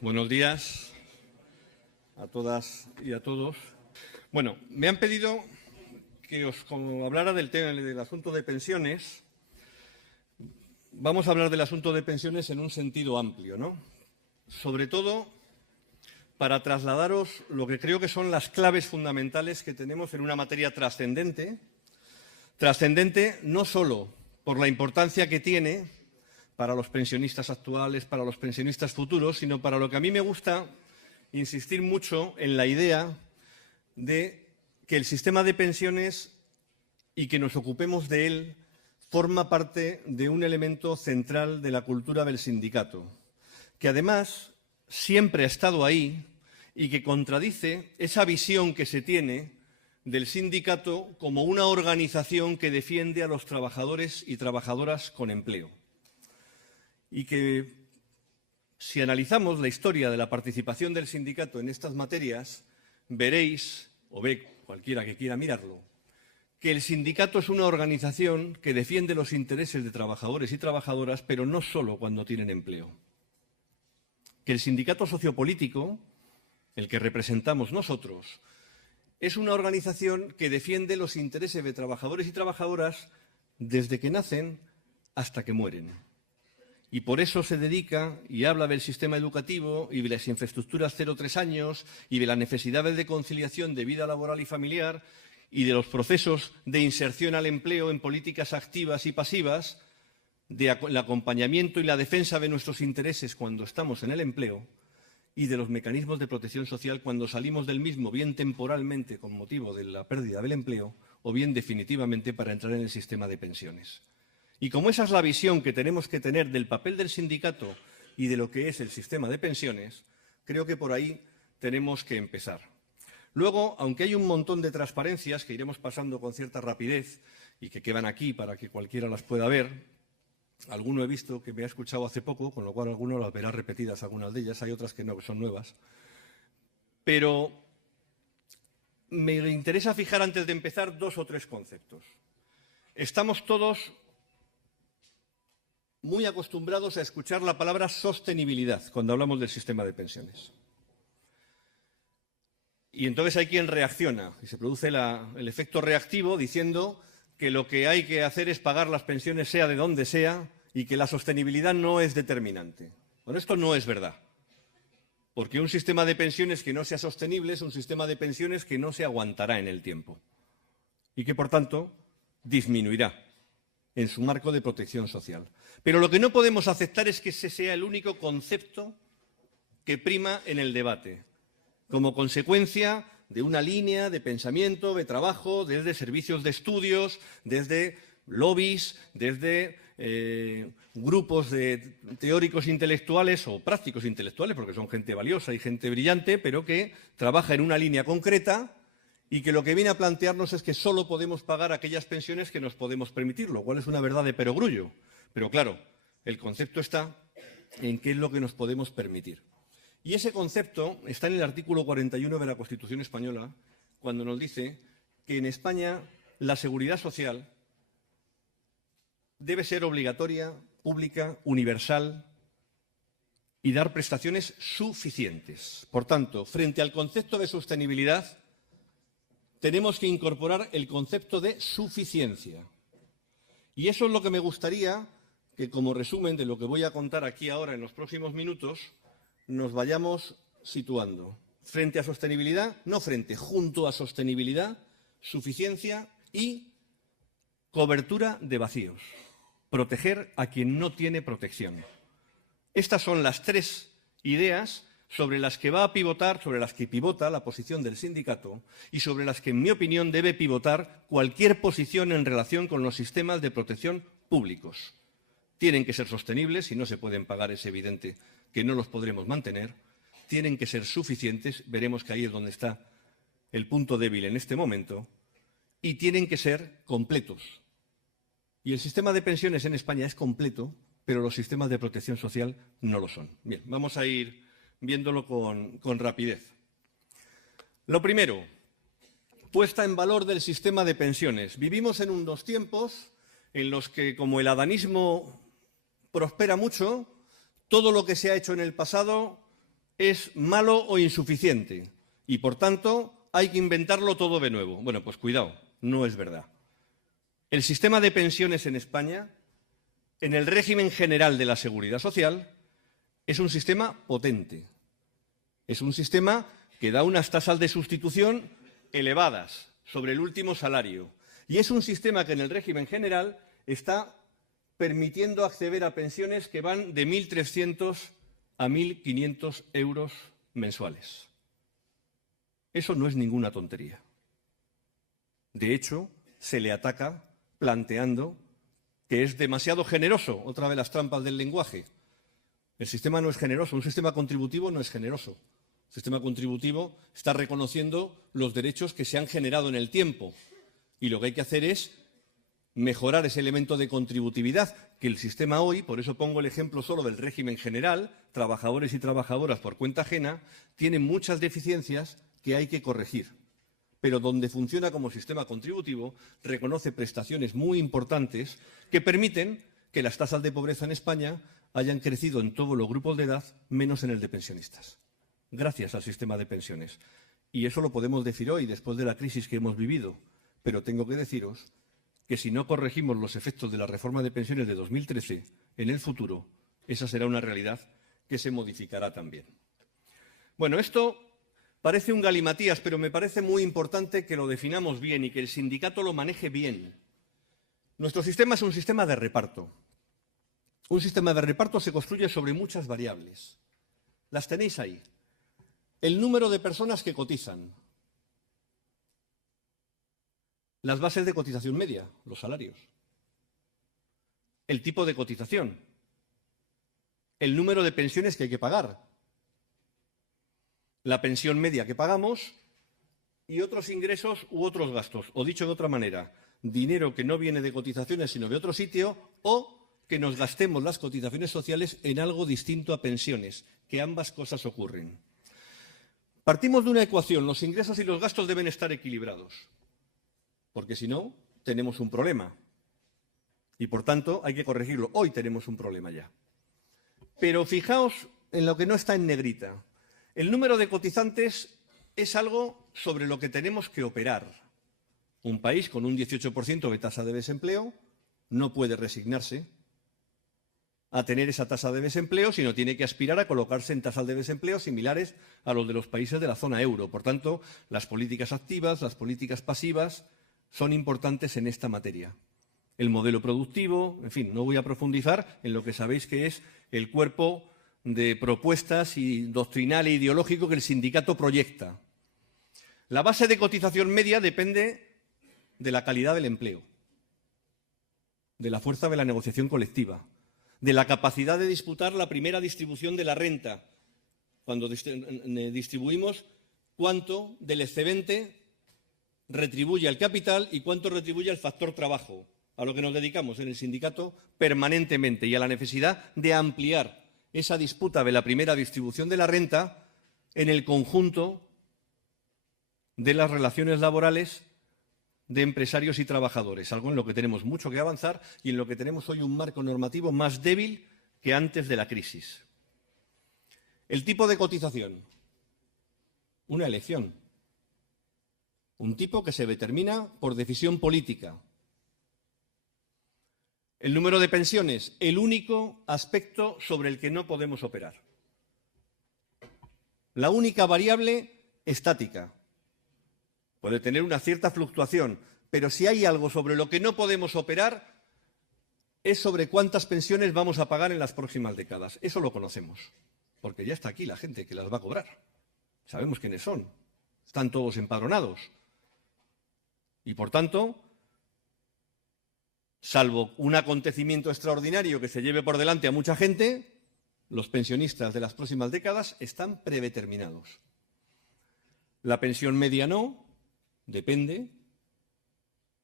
Buenos días a todas y a todos. Bueno, me han pedido que os hablara del tema del asunto de pensiones. Vamos a hablar del asunto de pensiones en un sentido amplio, ¿no? Sobre todo para trasladaros lo que creo que son las claves fundamentales que tenemos en una materia trascendente no solo por la importancia que tiene para los pensionistas actuales, para los pensionistas futuros, sino para lo que a mí me gusta insistir mucho en la idea de que el sistema de pensiones y que nos ocupemos de él forma parte de un elemento central de la cultura del sindicato, que además siempre ha estado ahí y que contradice esa visión que se tiene del sindicato como una organización que defiende a los trabajadores y trabajadoras con empleo. Y que, si analizamos la historia de la participación del sindicato en estas materias, veréis, o ve cualquiera que quiera mirarlo, que el sindicato es una organización que defiende los intereses de trabajadores y trabajadoras, pero no solo cuando tienen empleo. Que el sindicato sociopolítico, el que representamos nosotros, es una organización que defiende los intereses de trabajadores y trabajadoras desde que nacen hasta que mueren. Y por eso se dedica y habla del sistema educativo y de las infraestructuras 0-3 años y de las necesidades de conciliación de vida laboral y familiar y de los procesos de inserción al empleo en políticas activas y pasivas, del acompañamiento y la defensa de nuestros intereses cuando estamos en el empleo y de los mecanismos de protección social cuando salimos del mismo, bien temporalmente con motivo de la pérdida del empleo o bien definitivamente para entrar en el sistema de pensiones. Y como esa es la visión que tenemos que tener del papel del sindicato y de lo que es el sistema de pensiones, creo que por ahí tenemos que empezar. Luego, aunque hay un montón de transparencias que iremos pasando con cierta rapidez y que quedan aquí para que cualquiera las pueda ver, alguno he visto que me ha escuchado hace poco, con lo cual alguno las verá repetidas, algunas de ellas, hay otras que no, que son nuevas. Pero me interesa fijar antes de empezar 2 o 3 conceptos. Estamos todos muy acostumbrados a escuchar la palabra sostenibilidad cuando hablamos del sistema de pensiones. Y entonces hay quien reacciona y se produce el efecto reactivo diciendo que lo que hay que hacer es pagar las pensiones sea de donde sea y que la sostenibilidad no es determinante. Bueno, esto no es verdad, porque un sistema de pensiones que no sea sostenible es un sistema de pensiones que no se aguantará en el tiempo y que, por tanto, disminuirá en su marco de protección social. Pero lo que no podemos aceptar es que ese sea el único concepto que prima en el debate, como consecuencia de una línea de pensamiento, de trabajo, desde servicios de estudios, desde lobbies, desde grupos de teóricos intelectuales o prácticos intelectuales, porque son gente valiosa y gente brillante, pero que trabaja en una línea concreta y que lo que viene a plantearnos es que solo podemos pagar aquellas pensiones que nos podemos permitir, lo cual es una verdad de perogrullo. Pero claro, el concepto está en qué es lo que nos podemos permitir. Y ese concepto está en el artículo 41 de la Constitución española, cuando nos dice que en España la seguridad social debe ser obligatoria, pública, universal y dar prestaciones suficientes. Por tanto, frente al concepto de sostenibilidad, tenemos que incorporar el concepto de suficiencia. Y eso es lo que me gustaría que, como resumen de lo que voy a contar aquí ahora en los próximos minutos, nos vayamos situando. Frente a sostenibilidad, no frente, junto a sostenibilidad, suficiencia y cobertura de vacíos. Proteger a quien no tiene protección. Estas son las 3 ideas sobre las que va a pivotar, sobre las que pivota la posición del sindicato y sobre las que, en mi opinión, debe pivotar cualquier posición en relación con los sistemas de protección públicos. Tienen que ser sostenibles y no se pueden pagar, es evidente que no los podremos mantener. Tienen que ser suficientes, veremos que ahí es donde está el punto débil en este momento, y tienen que ser completos. Y el sistema de pensiones en España es completo, pero los sistemas de protección social no lo son. Bien, vamos a ir viéndolo con rapidez. Lo primero, puesta en valor del sistema de pensiones. Vivimos en unos tiempos en los que, como el adanismo prospera mucho, todo lo que se ha hecho en el pasado es malo o insuficiente y, por tanto, hay que inventarlo todo de nuevo. Bueno, pues cuidado, no es verdad. El sistema de pensiones en España, en el régimen general de la Seguridad Social, es un sistema potente. Es un sistema que da unas tasas de sustitución elevadas sobre el último salario. Y es un sistema que en el régimen general está permitiendo acceder a pensiones que van de 1.300 a 1.500 euros mensuales. Eso no es ninguna tontería. De hecho, se le ataca planteando que es demasiado generoso, otra de las trampas del lenguaje. El sistema no es generoso, un sistema contributivo no es generoso. El sistema contributivo está reconociendo los derechos que se han generado en el tiempo y lo que hay que hacer es mejorar ese elemento de contributividad que el sistema hoy, por eso pongo el ejemplo solo del régimen general, trabajadores y trabajadoras por cuenta ajena, tienen muchas deficiencias que hay que corregir. Pero donde funciona como sistema contributivo, reconoce prestaciones muy importantes que permiten que las tasas de pobreza en España hayan crecido en todos los grupos de edad, menos en el de pensionistas, gracias al sistema de pensiones. Y eso lo podemos decir hoy, después de la crisis que hemos vivido. Pero tengo que deciros que si no corregimos los efectos de la reforma de pensiones de 2013, en el futuro, esa será una realidad que se modificará también. Bueno, esto parece un galimatías, pero me parece muy importante que lo definamos bien y que el sindicato lo maneje bien. Nuestro sistema es un sistema de reparto. Un sistema de reparto se construye sobre muchas variables. Las tenéis ahí. El número de personas que cotizan. Las bases de cotización media, los salarios. El tipo de cotización. El número de pensiones que hay que pagar. La pensión media que pagamos y otros ingresos u otros gastos. O dicho de otra manera, dinero que no viene de cotizaciones sino de otro sitio o que nos gastemos las cotizaciones sociales en algo distinto a pensiones, que ambas cosas ocurren. Partimos de una ecuación, los ingresos y los gastos deben estar equilibrados, porque si no, tenemos un problema. Y por tanto, hay que corregirlo. Hoy tenemos un problema ya. Pero fijaos en lo que no está en negrita. El número de cotizantes es algo sobre lo que tenemos que operar. Un país con un 18% de tasa de desempleo no puede resignarse a tener esa tasa de desempleo, sino tiene que aspirar a colocarse en tasas de desempleo similares a los de los países de la zona euro. Por tanto, las políticas activas, las políticas pasivas, son importantes en esta materia. El modelo productivo, en fin, no voy a profundizar en lo que sabéis que es el cuerpo de propuestas y doctrinal e ideológico que el sindicato proyecta. La base de cotización media depende de la calidad del empleo, de la fuerza de la negociación colectiva, de la capacidad de disputar la primera distribución de la renta, cuando distribuimos cuánto del excedente retribuye al capital y cuánto retribuye al factor trabajo, a lo que nos dedicamos en el sindicato permanentemente, y a la necesidad de ampliar esa disputa de la primera distribución de la renta en el conjunto de las relaciones laborales de empresarios y trabajadores, algo en lo que tenemos mucho que avanzar y en lo que tenemos hoy un marco normativo más débil que antes de la crisis. El tipo de cotización, una elección, un tipo que se determina por decisión política. El número de pensiones, el único aspecto sobre el que no podemos operar. La única variable estática. Puede tener una cierta fluctuación, pero si hay algo sobre lo que no podemos operar, es sobre cuántas pensiones vamos a pagar en las próximas décadas. Eso lo conocemos, porque ya está aquí la gente que las va a cobrar. Sabemos quiénes son, están todos empadronados. Y, por tanto, salvo un acontecimiento extraordinario que se lleve por delante a mucha gente, los pensionistas de las próximas décadas están predeterminados. La pensión media no, depende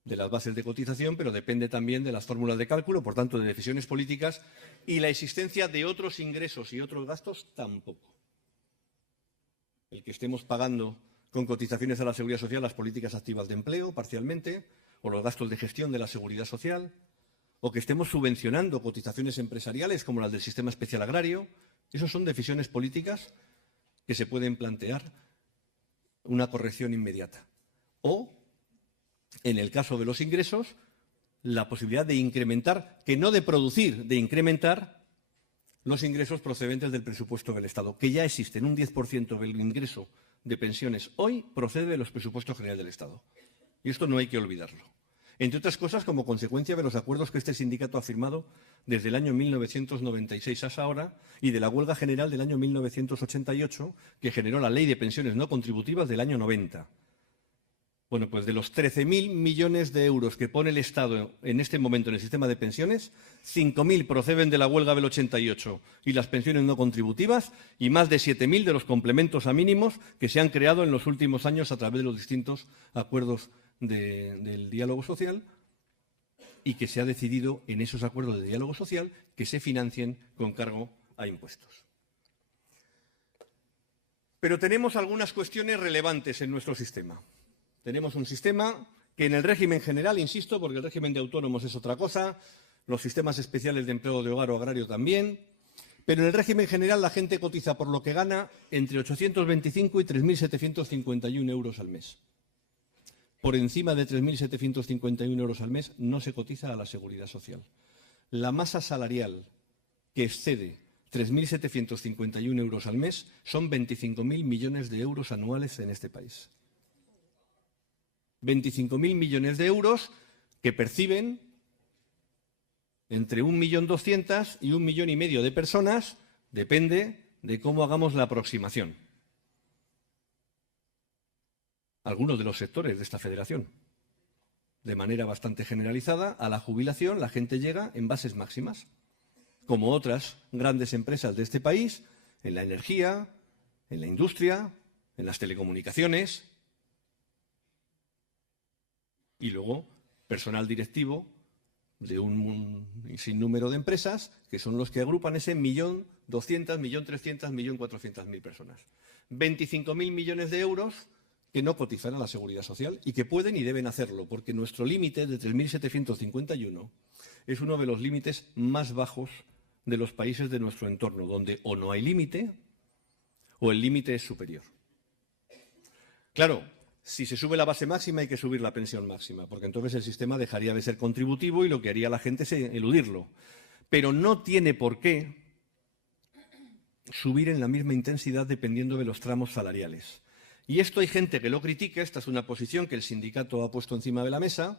de las bases de cotización, pero depende también de las fórmulas de cálculo, por tanto, de decisiones políticas, y la existencia de otros ingresos y otros gastos tampoco. El que estemos pagando con cotizaciones a la Seguridad Social las políticas activas de empleo, parcialmente, o los gastos de gestión de la Seguridad Social, o que estemos subvencionando cotizaciones empresariales como las del Sistema Especial Agrario, esos son decisiones políticas que se pueden plantear una corrección inmediata. O, en el caso de los ingresos, la posibilidad de incrementar, que no de producir, de incrementar los ingresos procedentes del presupuesto del Estado, que ya existen. Un 10% del ingreso de pensiones hoy procede de los presupuestos generales del Estado. Y esto no hay que olvidarlo. Entre otras cosas, como consecuencia de los acuerdos que este sindicato ha firmado desde el año 1996 hasta ahora y de la huelga general del año 1988, que generó la Ley de Pensiones No Contributivas del año 90. Bueno, pues de los 13.000 millones de euros que pone el Estado en este momento en el sistema de pensiones, 5.000 proceden de la huelga del 88 y las pensiones no contributivas y más de 7.000 de los complementos a mínimos que se han creado en los últimos años a través de los distintos acuerdos del diálogo social y que se ha decidido en esos acuerdos de diálogo social que se financien con cargo a impuestos. Pero tenemos algunas cuestiones relevantes en nuestro sistema. Tenemos un sistema que en el régimen general, insisto, porque el régimen de autónomos es otra cosa, los sistemas especiales de empleo de hogar o agrario también, pero en el régimen general la gente cotiza por lo que gana entre 825 y 3.751 euros al mes. Por encima de 3.751 euros al mes no se cotiza a la Seguridad Social. La masa salarial que excede 3.751 euros al mes son 25.000 millones de euros anuales en este país. 25.000 millones de euros que perciben entre 1.200.000 y 1,5 millones de personas, depende de cómo hagamos la aproximación. Algunos de los sectores de esta federación. De manera bastante generalizada, a la jubilación la gente llega en bases máximas, como otras grandes empresas de este país, en la energía, en la industria, en las telecomunicaciones. Y luego, personal directivo de un sinnúmero de empresas que son los que agrupan ese 1.200.000, 1.300.000, 1.400.000 personas. 25.000 millones de euros que no cotizan a la Seguridad Social y que pueden y deben hacerlo, porque nuestro límite de 3.751 es uno de los límites más bajos de los países de nuestro entorno, donde o no hay límite o el límite es superior. Claro, si se sube la base máxima hay que subir la pensión máxima, porque entonces el sistema dejaría de ser contributivo y lo que haría la gente es eludirlo. Pero no tiene por qué subir en la misma intensidad dependiendo de los tramos salariales. Y esto hay gente que lo critica, esta es una posición que el sindicato ha puesto encima de la mesa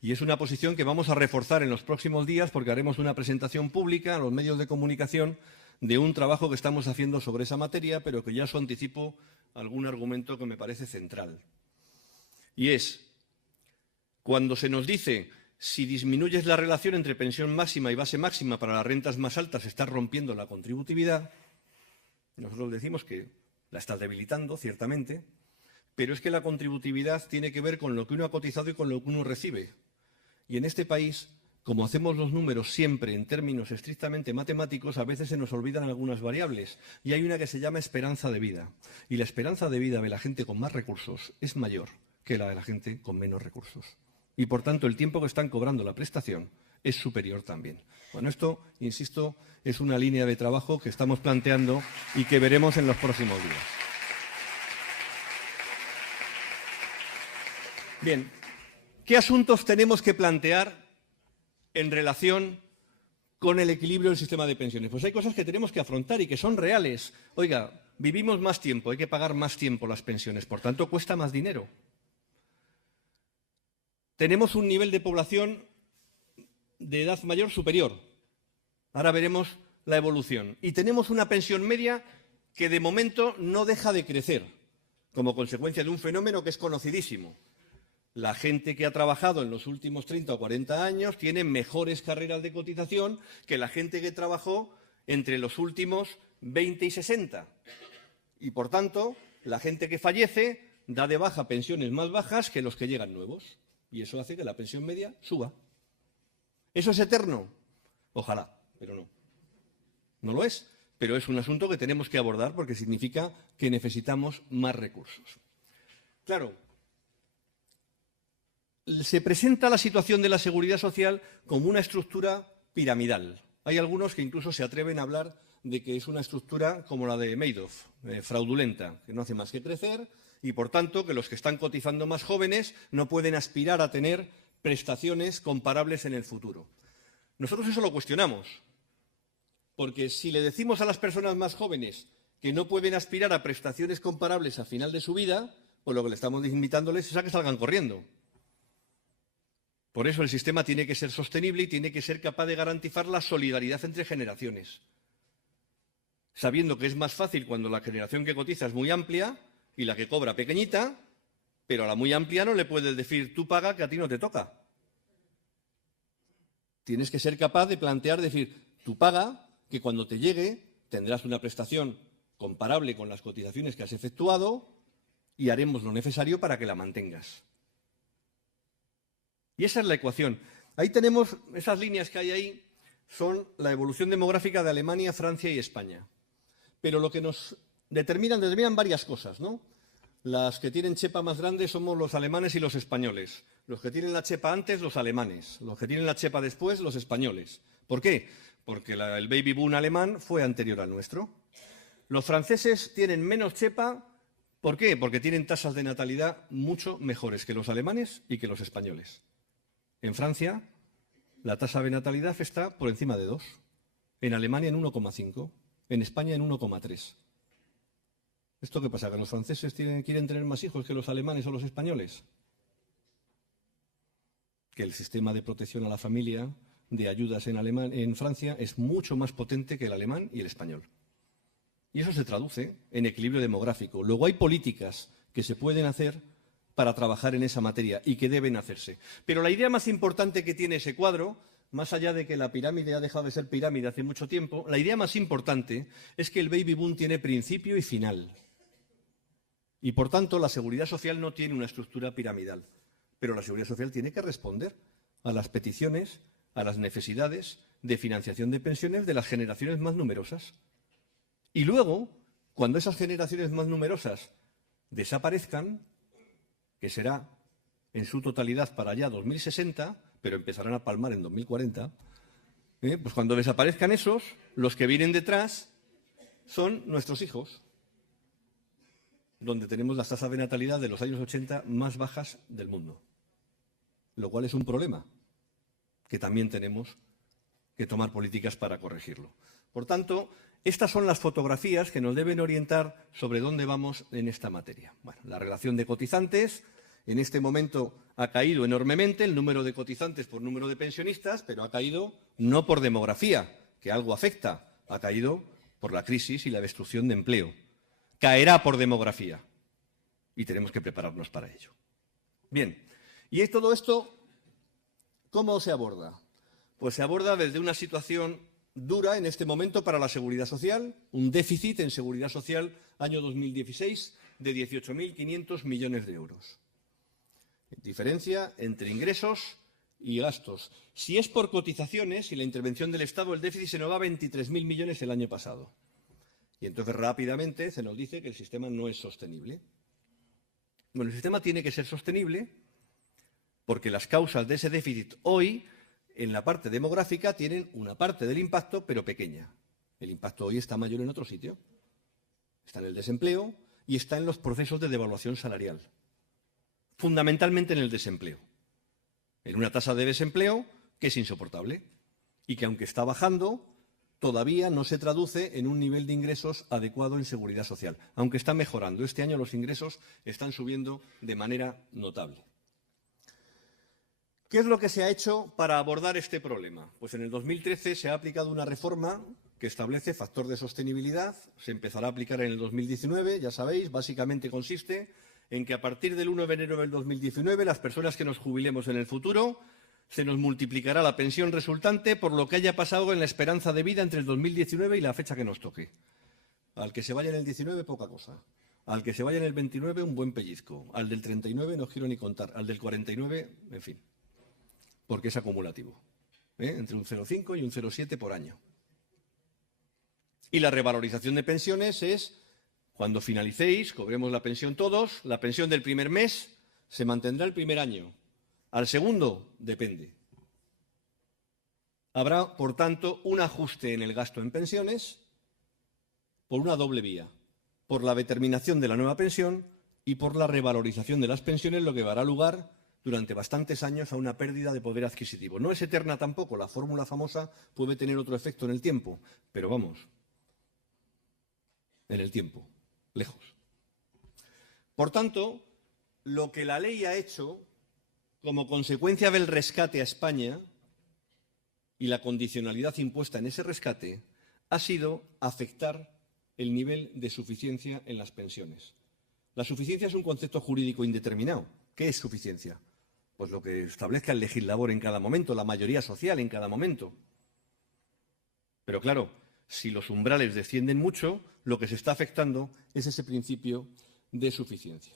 y es una posición que vamos a reforzar en los próximos días porque haremos una presentación pública a los medios de comunicación de un trabajo que estamos haciendo sobre esa materia, pero que ya os anticipo algún argumento que me parece central. Y es, cuando se nos dice, si disminuyes la relación entre pensión máxima y base máxima para las rentas más altas, estás rompiendo la contributividad, nosotros decimos que la estás debilitando, ciertamente, pero es que la contributividad tiene que ver con lo que uno ha cotizado y con lo que uno recibe. Y en este país, como hacemos los números siempre en términos estrictamente matemáticos, a veces se nos olvidan algunas variables. Y hay una que se llama esperanza de vida. Y la esperanza de vida de la gente con más recursos es mayor que la de la gente con menos recursos. Y, por tanto, el tiempo que están cobrando la prestación es superior también. Bueno, esto, insisto, es una línea de trabajo que estamos planteando y que veremos en los próximos días. Bien, ¿qué asuntos tenemos que plantear en relación con el equilibrio del sistema de pensiones? Pues hay cosas que tenemos que afrontar y que son reales. Oiga, vivimos más tiempo, hay que pagar más tiempo las pensiones, por tanto, cuesta más dinero. Tenemos un nivel de población de edad mayor superior. Ahora veremos la evolución. Y tenemos una pensión media que de momento no deja de crecer, como consecuencia de un fenómeno que es conocidísimo. La gente que ha trabajado en los últimos 30 o 40 años tiene mejores carreras de cotización que la gente que trabajó entre los últimos 20 y 60. Y, por tanto, la gente que fallece da de baja pensiones más bajas que los que llegan nuevos. Y eso hace que la pensión media suba. ¿Eso es eterno? Ojalá, pero no. No lo es, pero es un asunto que tenemos que abordar porque significa que necesitamos más recursos. Claro, se presenta la situación de la Seguridad Social como una estructura piramidal. Hay algunos que incluso se atreven a hablar de que es una estructura como la de Madoff, fraudulenta, que no hace más que crecer y, por tanto, que los que están cotizando más jóvenes no pueden aspirar a tener prestaciones comparables en el futuro. Nosotros eso lo cuestionamos, porque si le decimos a las personas más jóvenes que no pueden aspirar a prestaciones comparables a final de su vida, pues lo que le estamos invitándoles es a que salgan corriendo. Por eso el sistema tiene que ser sostenible y tiene que ser capaz de garantizar la solidaridad entre generaciones, sabiendo que es más fácil cuando la generación que cotiza es muy amplia y la que cobra pequeñita, pero a la muy amplia no le puedes decir tú paga que a ti no te toca. Tienes que ser capaz de plantear, decir, tú paga que cuando te llegue tendrás una prestación comparable con las cotizaciones que has efectuado y haremos lo necesario para que la mantengas. Y esa es la ecuación. Ahí tenemos, esas líneas que hay ahí, son la evolución demográfica de Alemania, Francia y España. Pero lo que nos determinan varias cosas, ¿no? Las que tienen chepa más grande somos los alemanes y los españoles. Los que tienen la chepa antes, los alemanes. Los que tienen la chepa después, los españoles. ¿Por qué? Porque el baby boom alemán fue anterior al nuestro. Los franceses tienen menos chepa. ¿Por qué? Porque tienen tasas de natalidad mucho mejores que los alemanes y que los españoles. En Francia, la tasa de natalidad está por encima de 2. En Alemania en 1,5. En España en 1,3. ¿Esto qué pasa? ¿Que los franceses quieren tener más hijos que los alemanes o los españoles? Que el sistema de protección a la familia, de ayudas en Francia, es mucho más potente que el alemán y el español. Y eso se traduce en equilibrio demográfico. Luego hay políticas que se pueden hacer para trabajar en esa materia y que deben hacerse. Pero la idea más importante que tiene ese cuadro, más allá de que la pirámide ha dejado de ser pirámide hace mucho tiempo, la idea más importante es que el baby boom tiene principio y final. Y, por tanto, la seguridad social no tiene una estructura piramidal. Pero la seguridad social tiene que responder a las peticiones, a las necesidades de financiación de pensiones de las generaciones más numerosas. Y luego, cuando esas generaciones más numerosas desaparezcan, que será en su totalidad para allá 2060, pero empezarán a palmar en 2040, pues cuando desaparezcan esos, los que vienen detrás son nuestros hijos, donde tenemos las tasas de natalidad de los años 80 más bajas del mundo, lo cual es un problema que también tenemos que tomar políticas para corregirlo. Por tanto, estas son las fotografías que nos deben orientar sobre dónde vamos en esta materia. Bueno, la relación de cotizantes en este momento ha caído enormemente, el número de cotizantes por número de pensionistas, pero ha caído no por demografía, que algo afecta, ha caído por la crisis y la destrucción de empleo. Caerá por demografía y tenemos que prepararnos para ello. Bien, y todo esto, ¿cómo se aborda? Pues se aborda desde una situación dura en este momento para la seguridad social, un déficit en seguridad social año 2016 de 18.500 millones de euros. Diferencia entre ingresos y gastos. Si es por cotizaciones y la intervención del Estado, el déficit se nos va a 23.000 millones el año pasado. Y entonces rápidamente se nos dice que el sistema no es sostenible. Bueno, el sistema tiene que ser sostenible porque las causas de ese déficit hoy, en la parte demográfica, tienen una parte del impacto, pero pequeña. El impacto hoy está mayor en otro sitio. Está en el desempleo y está en los procesos de devaluación salarial. Fundamentalmente en el desempleo. En una tasa de desempleo que es insoportable y que, aunque está bajando, todavía no se traduce en un nivel de ingresos adecuado en seguridad social, aunque está mejorando. Este año los ingresos están subiendo de manera notable. ¿Qué es lo que se ha hecho para abordar este problema? Pues en el 2013 se ha aplicado una reforma que establece factor de sostenibilidad. Se empezará a aplicar en el 2019, ya sabéis, básicamente consiste en que a partir del 1 de enero del 2019 las personas que nos jubilemos en el futuro se nos multiplicará la pensión resultante por lo que haya pasado en la esperanza de vida entre el 2019 y la fecha que nos toque. Al que se vaya en el 19, poca cosa. Al que se vaya en el 29, un buen pellizco. Al del 39 no os quiero ni contar. Al del 49, en fin, porque es acumulativo. Entre un 0,5 y un 0,7 por año. Y la revalorización de pensiones es, cuando finalicéis, cobremos la pensión todos, la pensión del primer mes se mantendrá el primer año. Al segundo, depende. Habrá, por tanto, un ajuste en el gasto en pensiones por una doble vía, por la determinación de la nueva pensión y por la revalorización de las pensiones, lo que dará lugar durante bastantes años a una pérdida de poder adquisitivo. No es eterna tampoco, la fórmula famosa puede tener otro efecto en el tiempo, pero vamos, en el tiempo, lejos. Por tanto, lo que la ley ha hecho, como consecuencia del rescate a España y la condicionalidad impuesta en ese rescate, ha sido afectar el nivel de suficiencia en las pensiones. La suficiencia es un concepto jurídico indeterminado. ¿Qué es suficiencia? Pues lo que establezca el legislador en cada momento, la mayoría social en cada momento. Pero claro, si los umbrales descienden mucho, lo que se está afectando es ese principio de suficiencia.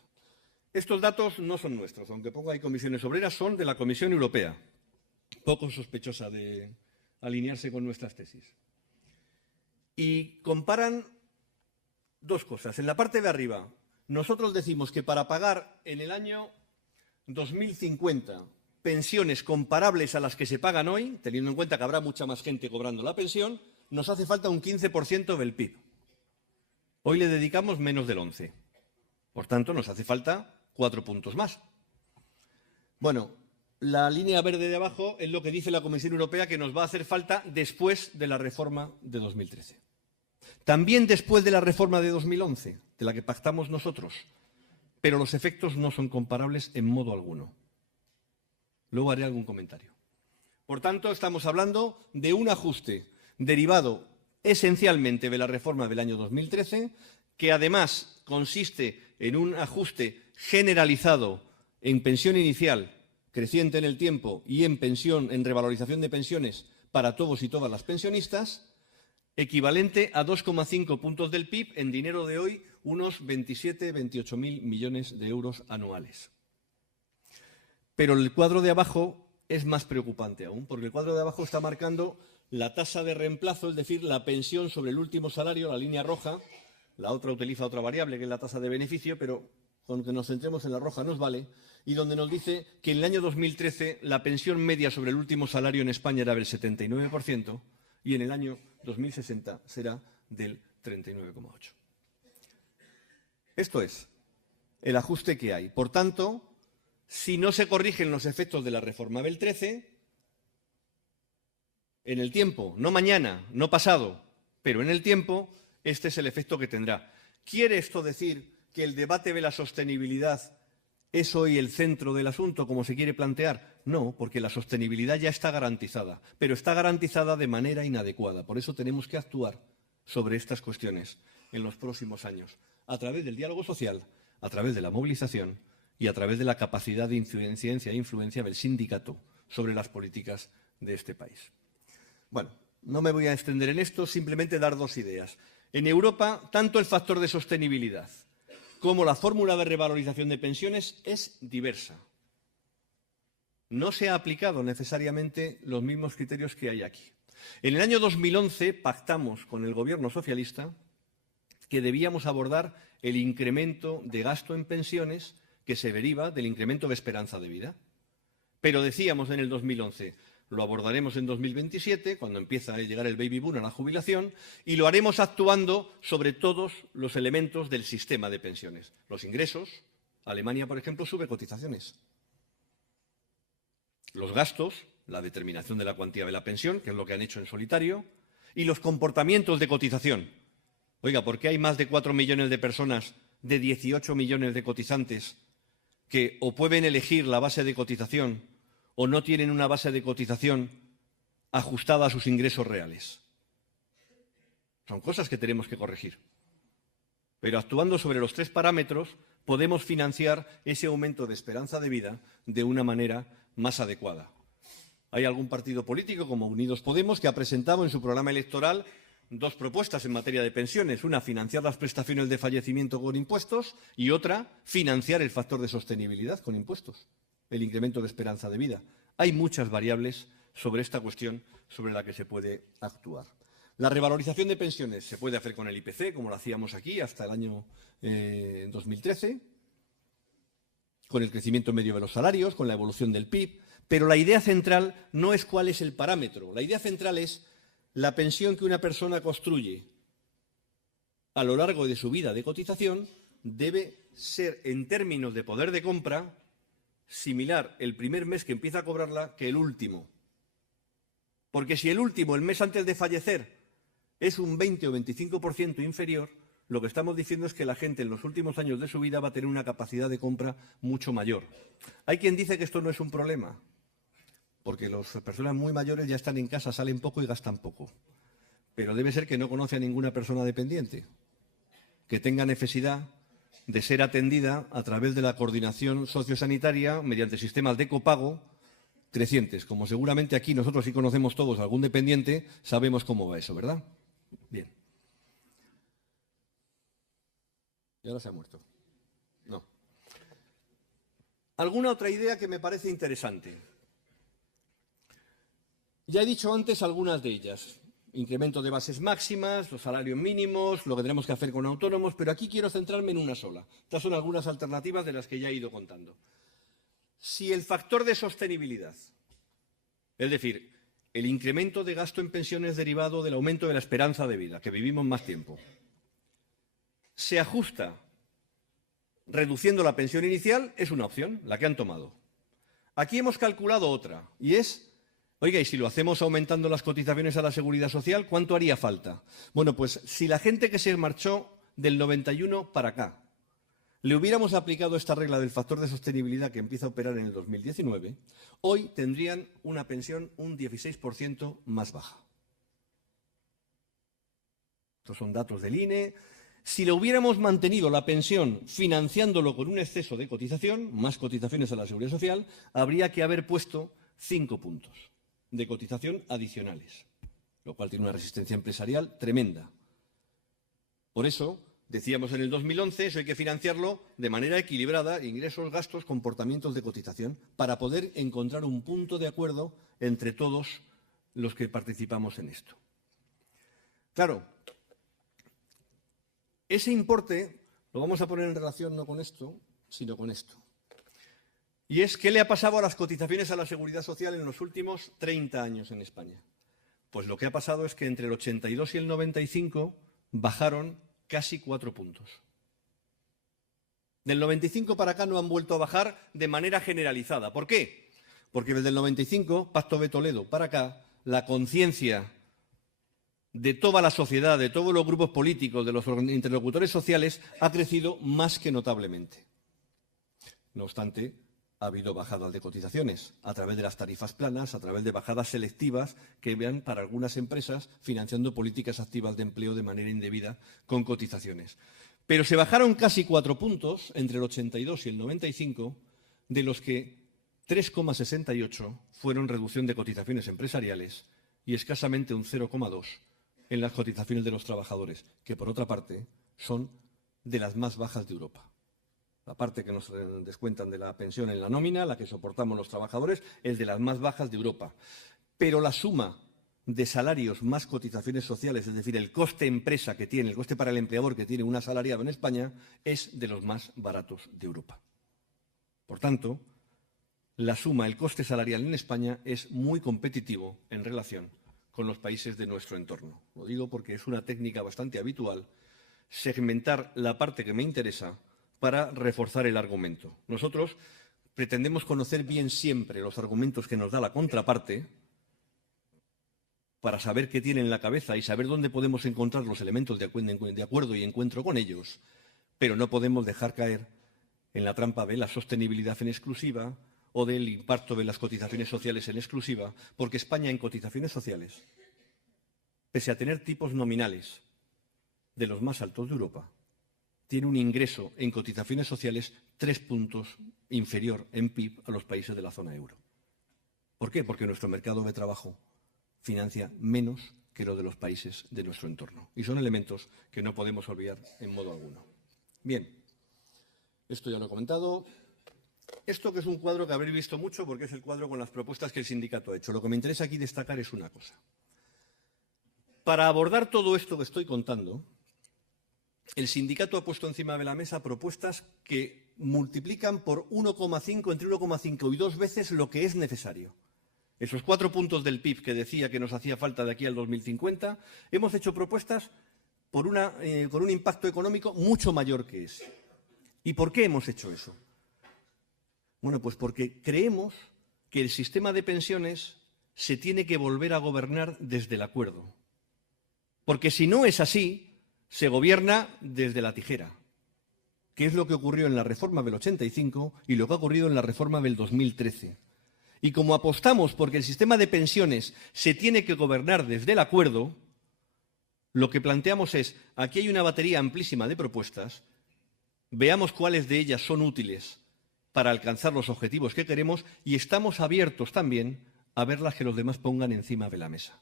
Estos datos no son nuestros, aunque pongo ahí comisiones obreras, son de la Comisión Europea, poco sospechosa de alinearse con nuestras tesis. Y comparan dos cosas. En la parte de arriba, nosotros decimos que para pagar en el año 2050 pensiones comparables a las que se pagan hoy, teniendo en cuenta que habrá mucha más gente cobrando la pensión, nos hace falta un 15% del PIB. Hoy le dedicamos menos del 11%. Por tanto, nos hace falta 4 puntos más. Bueno, la línea verde de abajo es lo que dice la Comisión Europea que nos va a hacer falta después de la reforma de 2013. También después de la reforma de 2011, de la que pactamos nosotros, pero los efectos no son comparables en modo alguno. Luego haré algún comentario. Por tanto, estamos hablando de un ajuste derivado esencialmente de la reforma del año 2013, que además consiste en un ajuste generalizado en pensión inicial, creciente en el tiempo, y en revalorización de pensiones para todos y todas las pensionistas, equivalente a 2,5 puntos del PIB, en dinero de hoy, unos 28.000 millones de euros anuales. Pero el cuadro de abajo es más preocupante aún, porque el cuadro de abajo está marcando la tasa de reemplazo, es decir, la pensión sobre el último salario, la línea roja. La otra utiliza otra variable, que es la tasa de beneficio, pero con que nos centremos en la roja nos vale, y donde nos dice que en el año 2013 la pensión media sobre el último salario en España era del 79% y en el año 2060 será del 39,8%. Esto es el ajuste que hay. Por tanto, si no se corrigen los efectos de la reforma del 13, en el tiempo, no mañana, no pasado, pero en el tiempo, este es el efecto que tendrá. ¿Quiere esto decir que el debate de la sostenibilidad es hoy el centro del asunto, como se quiere plantear? No, porque la sostenibilidad ya está garantizada, pero está garantizada de manera inadecuada. Por eso tenemos que actuar sobre estas cuestiones en los próximos años, a través del diálogo social, a través de la movilización y a través de la capacidad de influencia del sindicato sobre las políticas de este país. Bueno, no me voy a extender en esto, simplemente dar dos ideas. En Europa, tanto el factor de sostenibilidad como la fórmula de revalorización de pensiones es diversa. No se ha aplicado necesariamente los mismos criterios que hay aquí. En el año 2011 pactamos con el Gobierno socialista que debíamos abordar el incremento de gasto en pensiones que se deriva del incremento de esperanza de vida. Pero decíamos en el 2011, lo abordaremos en 2027, cuando empieza a llegar el baby boom a la jubilación, y lo haremos actuando sobre todos los elementos del sistema de pensiones. Los ingresos, Alemania, por ejemplo, sube cotizaciones. Los gastos, la determinación de la cuantía de la pensión, que es lo que han hecho en solitario, y los comportamientos de cotización. Oiga, ¿por qué hay más de 4 millones de personas de 18 millones de cotizantes que o pueden elegir la base de cotización o no tienen una base de cotización ajustada a sus ingresos reales? Son cosas que tenemos que corregir. Pero actuando sobre los tres parámetros podemos financiar ese aumento de esperanza de vida de una manera más adecuada. Hay algún partido político, como Unidos Podemos, que ha presentado en su programa electoral dos propuestas en materia de pensiones. Una, financiar las prestaciones de fallecimiento con impuestos, y otra, financiar el factor de sostenibilidad con impuestos, el incremento de esperanza de vida. Hay muchas variables sobre esta cuestión sobre la que se puede actuar. La revalorización de pensiones se puede hacer con el IPC, como lo hacíamos aquí hasta el año 2013, con el crecimiento medio de los salarios, con la evolución del PIB, pero la idea central no es cuál es el parámetro. La idea central es la pensión que una persona construye a lo largo de su vida de cotización, debe ser, en términos de poder de compra, similar el primer mes que empieza a cobrarla que el último. Porque si el último, el mes antes de fallecer, es un 20 o 25% inferior, lo que estamos diciendo es que la gente en los últimos años de su vida va a tener una capacidad de compra mucho mayor. Hay quien dice que esto no es un problema, porque las personas muy mayores ya están en casa, salen poco y gastan poco. Pero debe ser que no conoce a ninguna persona dependiente que tenga necesidad de ser atendida a través de la coordinación sociosanitaria mediante sistemas de copago crecientes. Como seguramente aquí nosotros sí conocemos todos a algún dependiente, sabemos cómo va eso, ¿verdad? Bien. ¿Y ahora se ha muerto? No. ¿Alguna otra idea que me parece interesante? Ya he dicho antes algunas de ellas. Incremento de bases máximas, los salarios mínimos, lo que tenemos que hacer con autónomos, pero aquí quiero centrarme en una sola. Estas son algunas alternativas de las que ya he ido contando. Si el factor de sostenibilidad, es decir, el incremento de gasto en pensiones derivado del aumento de la esperanza de vida, que vivimos más tiempo, se ajusta reduciendo la pensión inicial, es una opción, la que han tomado. Aquí hemos calculado otra, y es, oiga, y si lo hacemos aumentando las cotizaciones a la Seguridad Social, ¿cuánto haría falta? Bueno, pues si la gente que se marchó del 91 para acá le hubiéramos aplicado esta regla del factor de sostenibilidad que empieza a operar en el 2019, hoy tendrían una pensión un 16% más baja. Estos son datos del INE. Si le hubiéramos mantenido la pensión financiándolo con un exceso de cotización, más cotizaciones a la Seguridad Social, habría que haber puesto 5 puntos de cotización adicionales, lo cual tiene una resistencia empresarial tremenda. Por eso, decíamos en el 2011, eso hay que financiarlo de manera equilibrada, ingresos, gastos, comportamientos de cotización, para poder encontrar un punto de acuerdo entre todos los que participamos en esto. Claro, ese importe lo vamos a poner en relación no con esto, sino con esto. Y es, ¿qué le ha pasado a las cotizaciones a la Seguridad Social en los últimos 30 años en España? Pues lo que ha pasado es que entre el 82 y el 95 bajaron casi 4 puntos. Del 95 para acá no han vuelto a bajar de manera generalizada. ¿Por qué? Porque desde el 95, Pacto de Toledo, para acá, la conciencia de toda la sociedad, de todos los grupos políticos, de los interlocutores sociales, ha crecido más que notablemente. No obstante, ha habido bajadas de cotizaciones a través de las tarifas planas, a través de bajadas selectivas que vean para algunas empresas financiando políticas activas de empleo de manera indebida con cotizaciones. Pero se bajaron casi 4 puntos entre el 82 y el 95, de los que 3,68 fueron reducción de cotizaciones empresariales y escasamente un 0,2 en las cotizaciones de los trabajadores, que por otra parte son de las más bajas de Europa. La parte que nos descuentan de la pensión en la nómina, la que soportamos los trabajadores, es de las más bajas de Europa. Pero la suma de salarios más cotizaciones sociales, es decir, el coste empresa que tiene, el coste para el empleador que tiene un asalariado en España, es de los más baratos de Europa. Por tanto, la suma, el coste salarial en España es muy competitivo en relación con los países de nuestro entorno. Lo digo porque es una técnica bastante habitual segmentar la parte que me interesa para reforzar el argumento. Nosotros pretendemos conocer bien siempre los argumentos que nos da la contraparte para saber qué tiene en la cabeza y saber dónde podemos encontrar los elementos de acuerdo y encuentro con ellos, pero no podemos dejar caer en la trampa de la sostenibilidad en exclusiva o del impacto de las cotizaciones sociales en exclusiva, porque España en cotizaciones sociales, pese a tener tipos nominales de los más altos de Europa, tiene un ingreso en cotizaciones sociales 3 puntos inferior en PIB a los países de la zona euro. ¿Por qué? Porque nuestro mercado de trabajo financia menos que lo de los países de nuestro entorno. Y son elementos que no podemos olvidar en modo alguno. Bien, esto ya lo he comentado. Esto que es un cuadro que habréis visto mucho porque es el cuadro con las propuestas que el sindicato ha hecho. Lo que me interesa aquí destacar es una cosa. Para abordar todo esto que estoy contando, el sindicato ha puesto encima de la mesa propuestas que multiplican por 1,5, entre 1,5 y 2 veces lo que es necesario. Esos 4 puntos del PIB que decía que nos hacía falta de aquí al 2050, hemos hecho propuestas con un impacto económico mucho mayor que ese. ¿Y por qué hemos hecho eso? Bueno, pues porque creemos que el sistema de pensiones se tiene que volver a gobernar desde el acuerdo. Porque si no es así, se gobierna desde la tijera, que es lo que ocurrió en la reforma del 85 y lo que ha ocurrido en la reforma del 2013. Y como apostamos porque el sistema de pensiones se tiene que gobernar desde el acuerdo, lo que planteamos es, aquí hay una batería amplísima de propuestas, veamos cuáles de ellas son útiles para alcanzar los objetivos que queremos y estamos abiertos también a ver las que los demás pongan encima de la mesa.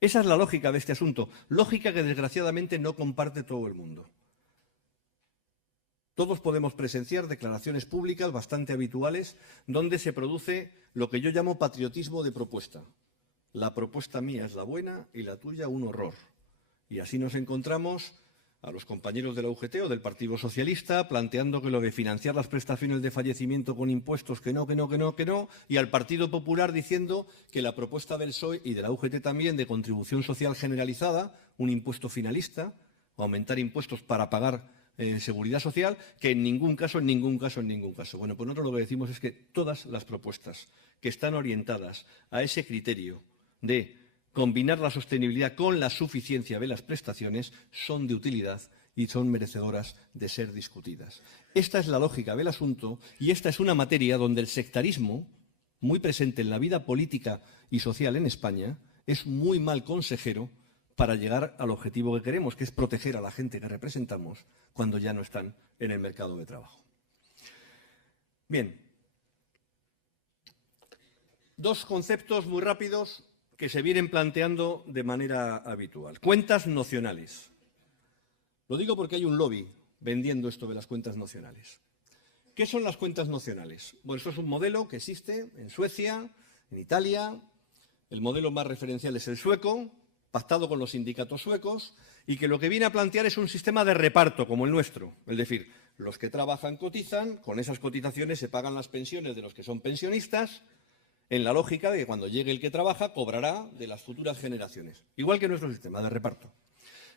Esa es la lógica de este asunto, lógica que desgraciadamente no comparte todo el mundo. Todos podemos presenciar declaraciones públicas bastante habituales donde se produce lo que yo llamo patriotismo de propuesta. La propuesta mía es la buena y la tuya un horror. Y así nos encontramos a los compañeros de la UGT o del Partido Socialista planteando que lo de financiar las prestaciones de fallecimiento con impuestos que no, y al Partido Popular diciendo que la propuesta del PSOE y de la UGT también de contribución social generalizada, un impuesto finalista, aumentar impuestos para pagar seguridad social, que en ningún caso. Bueno, pues nosotros lo que decimos es que todas las propuestas que están orientadas a ese criterio de combinar la sostenibilidad con la suficiencia de las prestaciones son de utilidad y son merecedoras de ser discutidas. Esta es la lógica del asunto y esta es una materia donde el sectarismo, muy presente en la vida política y social en España, es muy mal consejero para llegar al objetivo que queremos, que es proteger a la gente que representamos cuando ya no están en el mercado de trabajo. Bien, dos conceptos muy rápidos que se vienen planteando de manera habitual. Cuentas nocionales. Lo digo porque hay un lobby vendiendo esto de las cuentas nocionales. ¿Qué son las cuentas nocionales? Bueno, esto es un modelo que existe en Suecia, en Italia. El modelo más referencial es el sueco, pactado con los sindicatos suecos, y que lo que viene a plantear es un sistema de reparto como el nuestro. Es decir, los que trabajan cotizan, con esas cotizaciones se pagan las pensiones de los que son pensionistas, en la lógica de que cuando llegue el que trabaja cobrará de las futuras generaciones, igual que nuestro sistema de reparto.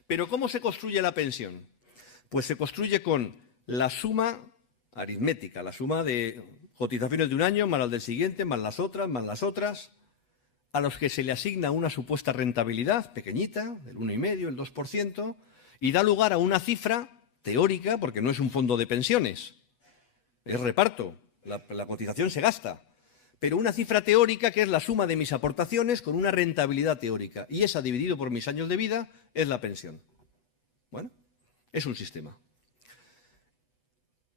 Pero ¿cómo se construye la pensión? Pues se construye con la suma aritmética, la suma de cotizaciones de un año más las del siguiente, más las otras, a los que se le asigna una supuesta rentabilidad pequeñita, del 1,5%, el 2%, y da lugar a una cifra teórica, porque no es un fondo de pensiones, es reparto, la cotización se gasta, pero una cifra teórica que es la suma de mis aportaciones con una rentabilidad teórica, y esa dividido por mis años de vida es la pensión. Bueno, es un sistema.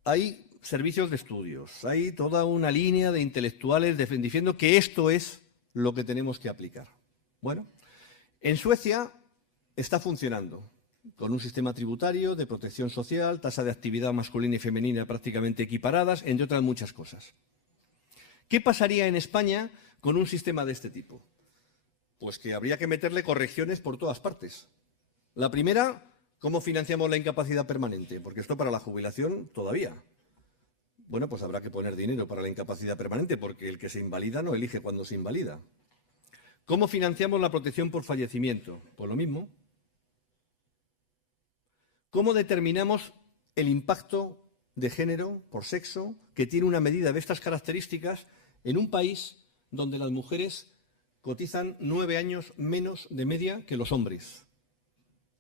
Hay servicios de estudios, hay toda una línea de intelectuales diciendo que esto es lo que tenemos que aplicar. Bueno, en Suecia está funcionando con un sistema tributario de protección social, tasa de actividad masculina y femenina prácticamente equiparadas, entre otras muchas cosas. ¿Qué pasaría en España con un sistema de este tipo? Pues que habría que meterle correcciones por todas partes. La primera, ¿cómo financiamos la incapacidad permanente? Porque esto para la jubilación todavía. Bueno, pues habrá que poner dinero para la incapacidad permanente, porque el que se invalida no elige cuándo se invalida. ¿Cómo financiamos la protección por fallecimiento? Pues lo mismo. ¿Cómo determinamos el impacto de género por sexo que tiene una medida de estas características en un país donde las mujeres cotizan 9 años menos de media que los hombres,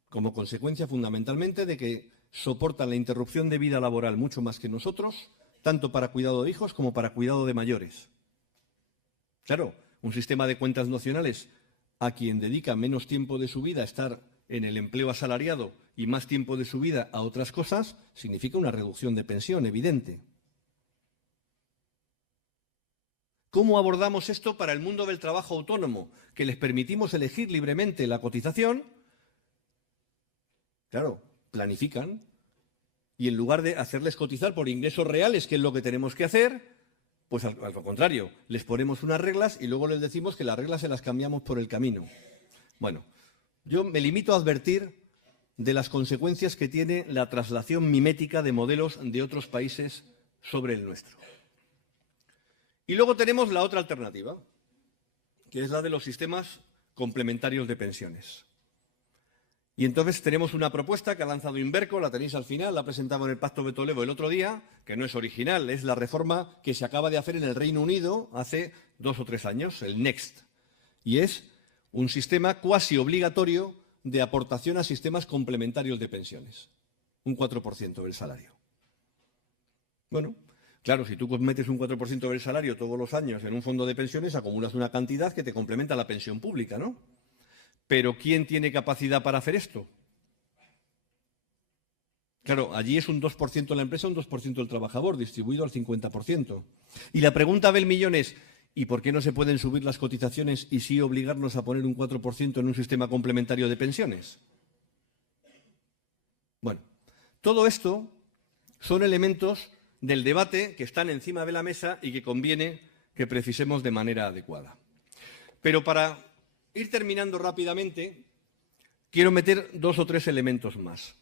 como consecuencia fundamentalmente de que soportan la interrupción de vida laboral mucho más que nosotros, tanto para cuidado de hijos como para cuidado de mayores? Claro, un sistema de cuentas nocionales a quien dedica menos tiempo de su vida a estar en el empleo asalariado y más tiempo de su vida a otras cosas, significa una reducción de pensión evidente. ¿Cómo abordamos esto para el mundo del trabajo autónomo? Que les permitimos elegir libremente la cotización. Claro, planifican. Y en lugar de hacerles cotizar por ingresos reales, que es lo que tenemos que hacer, pues al contrario, les ponemos unas reglas y luego les decimos que las reglas se las cambiamos por el camino. Bueno, yo me limito a advertir de las consecuencias que tiene la traslación mimética de modelos de otros países sobre el nuestro. Y luego tenemos la otra alternativa, que es la de los sistemas complementarios de pensiones. Y entonces tenemos una propuesta que ha lanzado Inverco, la tenéis al final, la ha presentado en el Pacto de Toledo el otro día, que no es original, es la reforma que se acaba de hacer en el Reino Unido hace 2 o 3 años, el Next. Y es un sistema cuasi obligatorio de aportación a sistemas complementarios de pensiones. Un 4% del salario. Bueno, claro, si tú metes un 4% del salario todos los años en un fondo de pensiones, acumulas una cantidad que te complementa la pensión pública, ¿no? Pero ¿quién tiene capacidad para hacer esto? Claro, allí es un 2% la empresa, un 2% el trabajador, distribuido al 50%. Y la pregunta del millón es, ¿y por qué no se pueden subir las cotizaciones y sí obligarnos a poner un 4% en un sistema complementario de pensiones? Bueno, todo esto son elementos del debate que están encima de la mesa y que conviene que precisemos de manera adecuada. Pero para ir terminando rápidamente, quiero meter 2 o 3 elementos más,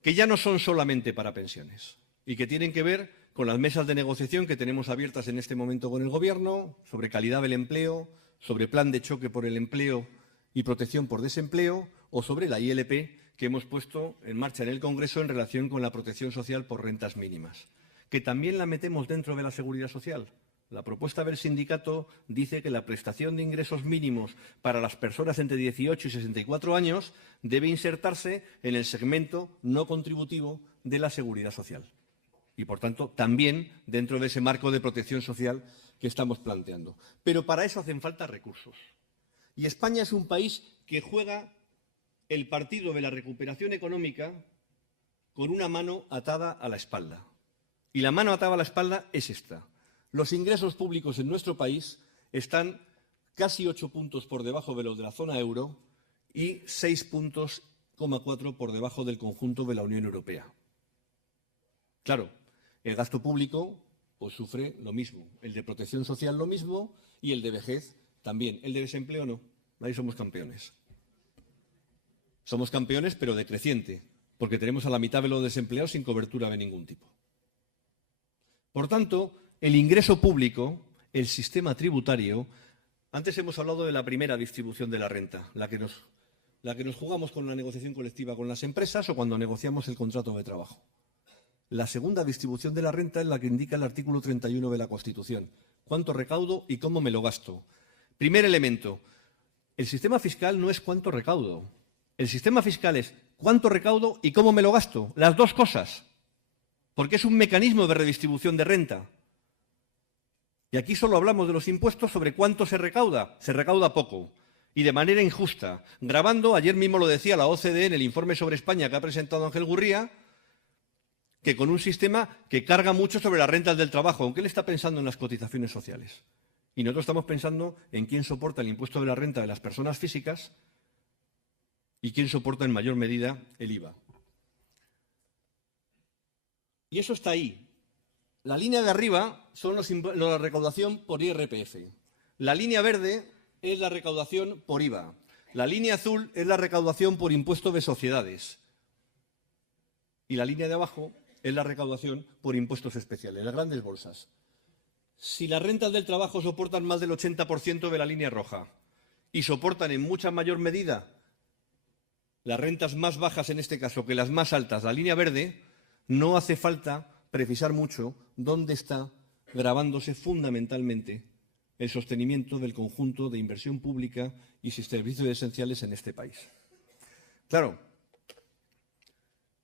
que ya no son solamente para pensiones y que tienen que ver con las mesas de negociación que tenemos abiertas en este momento con el Gobierno, sobre calidad del empleo, sobre plan de choque por el empleo y protección por desempleo, o sobre la ILP que hemos puesto en marcha en el Congreso en relación con la protección social por rentas mínimas, que también la metemos dentro de la seguridad social. La propuesta del sindicato dice que la prestación de ingresos mínimos para las personas entre 18 y 64 años debe insertarse en el segmento no contributivo de la seguridad social. Y, por tanto, también dentro de ese marco de protección social que estamos planteando. Pero para eso hacen falta recursos. Y España es un país que juega el partido de la recuperación económica con una mano atada a la espalda. Y la mano atada a la espalda es esta. Los ingresos públicos en nuestro país están casi 8 puntos por debajo de los de la zona euro y 6,4 puntos por debajo del conjunto de la Unión Europea. Claro, el gasto público pues sufre lo mismo, el de protección social lo mismo y el de vejez también. El de desempleo no, ahí somos campeones. Somos campeones pero decreciente, porque tenemos a la mitad de los desempleados sin cobertura de ningún tipo. Por tanto, el ingreso público, el sistema tributario, antes hemos hablado de la primera distribución de la renta, la que nos jugamos con la negociación colectiva con las empresas o cuando negociamos el contrato de trabajo. La segunda distribución de la renta es la que indica el artículo 31 de la Constitución. ¿Cuánto recaudo y cómo me lo gasto? Primer elemento, el sistema fiscal no es cuánto recaudo. El sistema fiscal es cuánto recaudo y cómo me lo gasto. Las dos cosas. Porque es un mecanismo de redistribución de renta. Y aquí solo hablamos de los impuestos sobre cuánto se recauda. Se recauda poco y de manera injusta. Gravando, ayer mismo lo decía la OCDE en el informe sobre España que ha presentado Ángel Gurría, que con un sistema que carga mucho sobre las rentas del trabajo, aunque él está pensando en las cotizaciones sociales. Y nosotros estamos pensando en quién soporta el impuesto de la renta de las personas físicas y quién soporta en mayor medida el IVA. Y eso está ahí. La línea de arriba son la recaudación por IRPF. La línea verde es la recaudación por IVA. La línea azul es la recaudación por impuesto de sociedades. Y la línea de abajo es la recaudación por impuestos especiales, las grandes bolsas. Si las rentas del trabajo soportan más del 80% de la línea roja y soportan en mucha mayor medida las rentas más bajas, en este caso, que las más altas, la línea verde, no hace falta precisar mucho dónde está gravándose fundamentalmente el sostenimiento del conjunto de inversión pública y servicios esenciales en este país. Claro,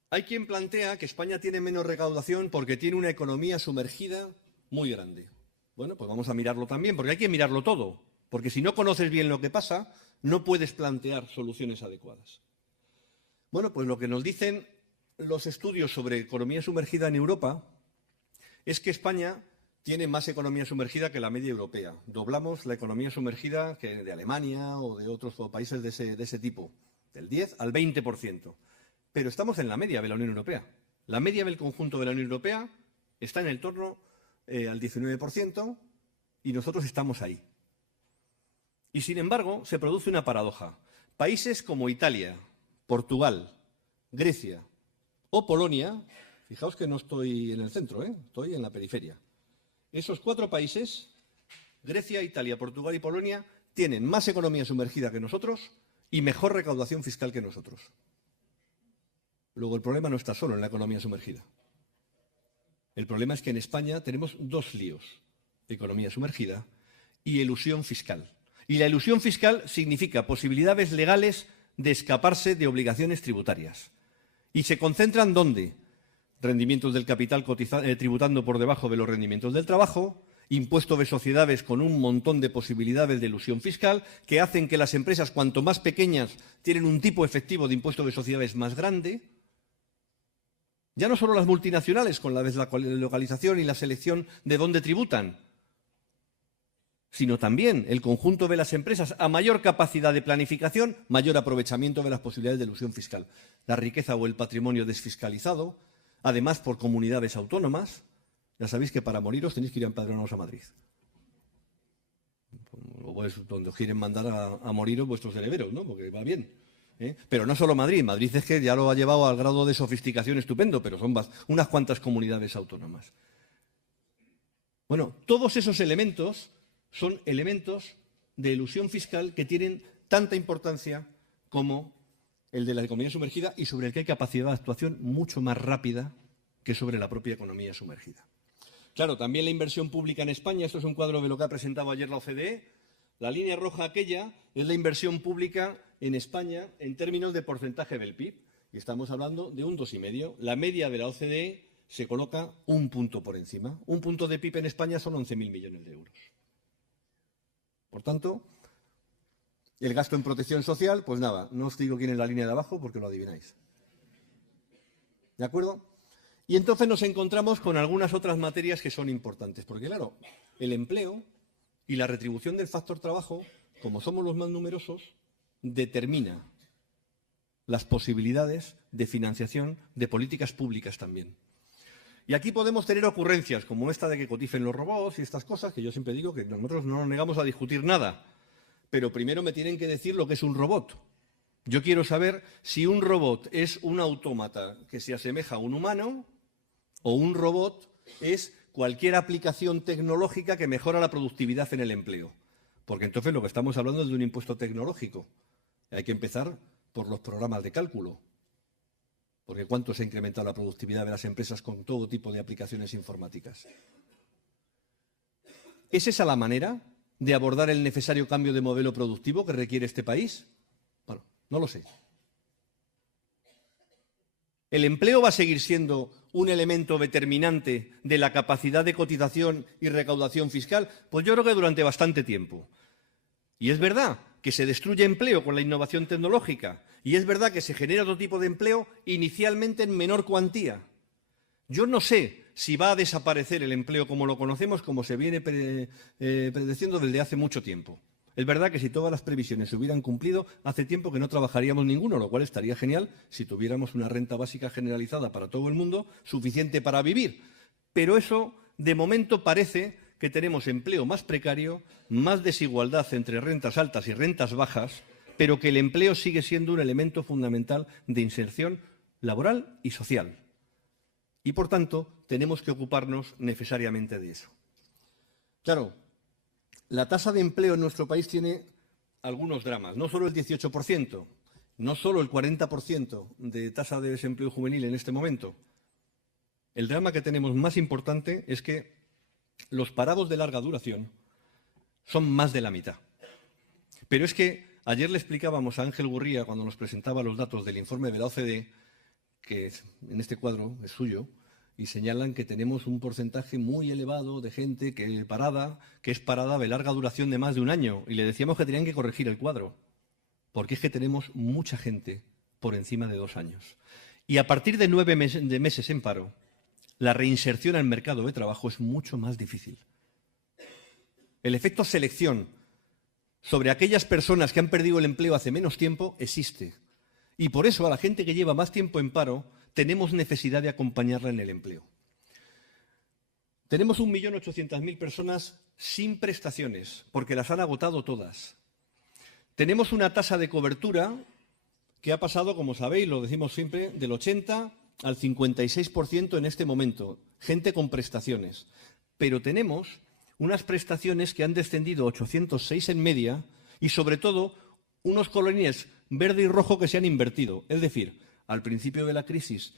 hay quien plantea que España tiene menos recaudación porque tiene una economía sumergida muy grande. Bueno, pues vamos a mirarlo también, porque hay que mirarlo todo, porque si no conoces bien lo que pasa, no puedes plantear soluciones adecuadas. Bueno, pues lo que nos dicen los estudios sobre economía sumergida en Europa es que España tiene más economía sumergida que la media europea. Doblamos la economía sumergida que de Alemania o de otros países de ese tipo, del 10 al 20%. Pero estamos en la media de la Unión Europea. La media del conjunto de la Unión Europea está en el torno al 19% y nosotros estamos ahí. Y sin embargo, se produce una paradoja. Países como Italia, Portugal, Grecia o Polonia, fijaos que no estoy en el centro, estoy en la periferia. Esos 4 países, Grecia, Italia, Portugal y Polonia, tienen más economía sumergida que nosotros y mejor recaudación fiscal que nosotros. Luego, el problema no está solo en la economía sumergida. El problema es que en España tenemos dos líos: economía sumergida y elusión fiscal. Y la elusión fiscal significa posibilidades legales de escaparse de obligaciones tributarias. ¿Y se concentran dónde? Rendimientos del capital tributando por debajo de los rendimientos del trabajo, impuesto de sociedades con un montón de posibilidades de elusión fiscal que hacen que las empresas, cuanto más pequeñas, tienen un tipo efectivo de impuesto de sociedades más grande. Ya no solo las multinacionales con la deslocalización y la selección de dónde tributan, sino también el conjunto de las empresas. A mayor capacidad de planificación, mayor aprovechamiento de las posibilidades de elusión fiscal. La riqueza o el patrimonio desfiscalizado, además por comunidades autónomas. Ya sabéis que para moriros tenéis que ir a empadronaros a Madrid. O pues donde os quieren mandar a moriros vuestros herederos, ¿no? Porque va bien. Pero no solo Madrid. Madrid es que ya lo ha llevado al grado de sofisticación estupendo, pero son unas cuantas comunidades autónomas. Bueno, todos esos elementos son elementos de elusión fiscal que tienen tanta importancia como el de la economía sumergida y sobre el que hay capacidad de actuación mucho más rápida que sobre la propia economía sumergida. Claro, también la inversión pública en España, esto es un cuadro de lo que ha presentado ayer la OCDE, la línea roja aquella es la inversión pública en España en términos de porcentaje del PIB, y estamos hablando de un 2,5. La media de la OCDE se coloca un punto por encima. Un punto de PIB en España son 11.000 millones de euros. Por tanto, el gasto en protección social, pues nada, no os digo quién es la línea de abajo porque lo adivináis. ¿De acuerdo? Y entonces nos encontramos con algunas otras materias que son importantes, porque claro, el empleo y la retribución del factor trabajo, como somos los más numerosos, determina las posibilidades de financiación de políticas públicas también. Y aquí podemos tener ocurrencias como esta de que coticen los robots y estas cosas, que yo siempre digo que nosotros no nos negamos a discutir nada, pero primero me tienen que decir lo que es un robot. Yo quiero saber si un robot es un autómata que se asemeja a un humano o un robot es cualquier aplicación tecnológica que mejora la productividad en el empleo. Porque entonces lo que estamos hablando es de un impuesto tecnológico. Hay que empezar por los programas de cálculo. Porque ¿cuánto se ha incrementado la productividad de las empresas con todo tipo de aplicaciones informáticas? ¿Es esa la manera de abordar el necesario cambio de modelo productivo que requiere este país? Bueno, no lo sé. ¿El empleo va a seguir siendo un elemento determinante de la capacidad de cotización y recaudación fiscal? Pues yo creo que durante bastante tiempo. Y es verdad que se destruye empleo con la innovación tecnológica y es verdad que se genera otro tipo de empleo inicialmente en menor cuantía. Yo no sé si va a desaparecer el empleo como lo conocemos, como se viene predeciendo desde hace mucho tiempo. Es verdad que si todas las previsiones se hubieran cumplido, hace tiempo que no trabajaríamos ninguno, lo cual estaría genial si tuviéramos una renta básica generalizada para todo el mundo, suficiente para vivir. Pero eso, de momento, parece que tenemos empleo más precario, más desigualdad entre rentas altas y rentas bajas, pero que el empleo sigue siendo un elemento fundamental de inserción laboral y social. Y, por tanto, tenemos que ocuparnos necesariamente de eso. Claro, la tasa de empleo en nuestro país tiene algunos dramas. No solo el 18%, no solo el 40% de tasa de desempleo juvenil en este momento. El drama que tenemos más importante es que los parados de larga duración son más de la mitad. Pero es que ayer le explicábamos a Ángel Gurría, cuando nos presentaba los datos del informe de la OCDE, que en este cuadro es suyo, y señalan que tenemos un porcentaje muy elevado de gente que es parada de larga duración de más de un año. Y le decíamos que tenían que corregir el cuadro, porque es que tenemos mucha gente por encima de 2 años. Y a partir de 9 meses en paro, la reinserción al mercado de trabajo es mucho más difícil. El efecto selección sobre aquellas personas que han perdido el empleo hace menos tiempo existe. Y por eso a la gente que lleva más tiempo en paro tenemos necesidad de acompañarla en el empleo. Tenemos 1.800.000 personas sin prestaciones, porque las han agotado todas. Tenemos una tasa de cobertura que ha pasado, como sabéis, lo decimos siempre, del 80 al 56% en este momento, gente con prestaciones. Pero tenemos unas prestaciones que han descendido 806 en media y, sobre todo, unos colorines verde y rojo que se han invertido. Es decir, al principio de la crisis,